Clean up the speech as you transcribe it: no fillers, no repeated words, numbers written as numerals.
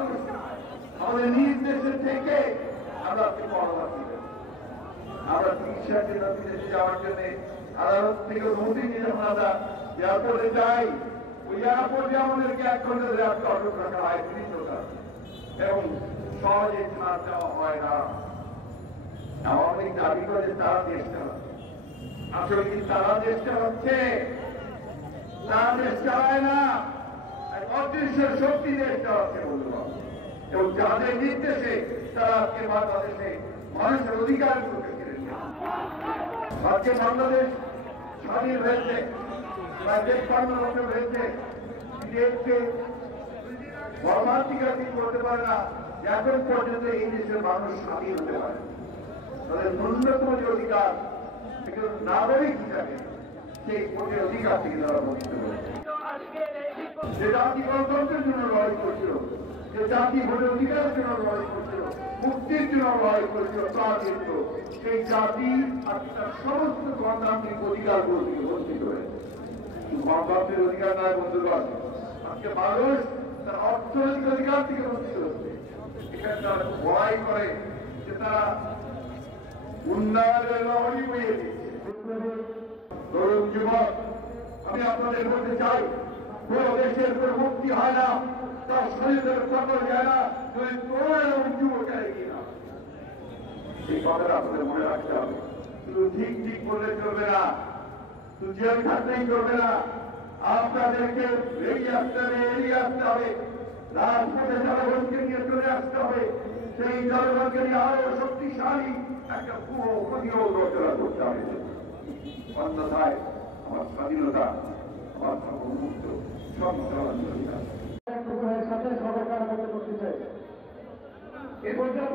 মানুষ আমাদের নিজ দেশে থেকে আমরা পরামর্শ দিবেন। আমরা চিকিৎসার জন্য বিদেশে যাওয়ার জন্য আদালত থেকে অনুমতি নিয়ে যখন আমরা এয়ারপোর্টে যাই, ওই এয়ারপোর্টে আমাদেরকে 1 ঘন্টা ধরে আটক রাখা হয় বিভিন্ন কারণে, এবং সহজে ছাড় দেওয়া হয় না। আওয়ামী লীগ দাবি করে তারা দেশ চালাচ্ছে, আসলে কি তারা দেশ চালাচ্ছে? তারা দেশ চালায় না, অদৃশ্য শক্তি দেশ চালাচ্ছে বন্ধুরা। এবং যাদের নির্দেশে তারা আজকে বাংলাদেশে মানুষের অধিকারগুলোকে কেড়ে নিয়েছে। আজকে বাংলাদেশ স্বাধীন হয়েছে, দেশ ৫৫ বছর হয়েছে, দেশকে মর্মান্তিক কিছু করতে পারে না। এখন পর্যন্ত এই দেশের মানুষ স্বাধীন হতে পারে, তাদের ন্যূনতম যে অধিকার, নাগরিক হিসাবে সেই ভোটের অধিকার থেকে তারা বঞ্চিত হয়েছে। যে জাতি গণতন্ত্রের জন্য লড়াই করছিল, যে জাতি ভোটের অধিকারের জন্য লড়াই করছিল, মুক্তির জন্য লড়াই করছিল, তা কিন্তু সেই জাতি আর তার সমস্ত গণতান্ত্রিক অধিকারগুলো থেকে বঞ্চিত হয়েছে। গণতন্ত্রের অধিকার নয় বন্ধুগণ, আজকে মানুষ তার অর্থনৈতিক অধিকার থেকে বঞ্চিত হচ্ছে। এখানে তারা লড়াই করে যে তারা উন্নয়নের লড়াই বইয়ে দিচ্ছে। তরুণ যুবক, আমি আপনাদের বলতে চাই, কোন দেশের কোন মুক্তি হয় না, তার শরীরের সকল যায় না যদি তরুণ এবং যুবক চাই কিনা। এই কথাটা আপনাদের মনে রাখতে হবে। শুধু ঠিক ঠিক বললে চলবে না, শুধু জেল থাকলেই চলবে না, আপনাদেরকে এগিয়ে আসতে হবে, এগিয়ে আসতে হবে। রাজপথে জনগণকে নিয়ে চলে আসতে হবে, সেই জনগণকে নিয়ে আরো শক্তিশালী একটা পুরো প্রতিরোধ রচনা করতে হবে। অন্যথায় আমার স্বাধীনতা, আমার সর্বমুক্ত সব সাথে সরকার করতে চাই। এই পর্যায়ে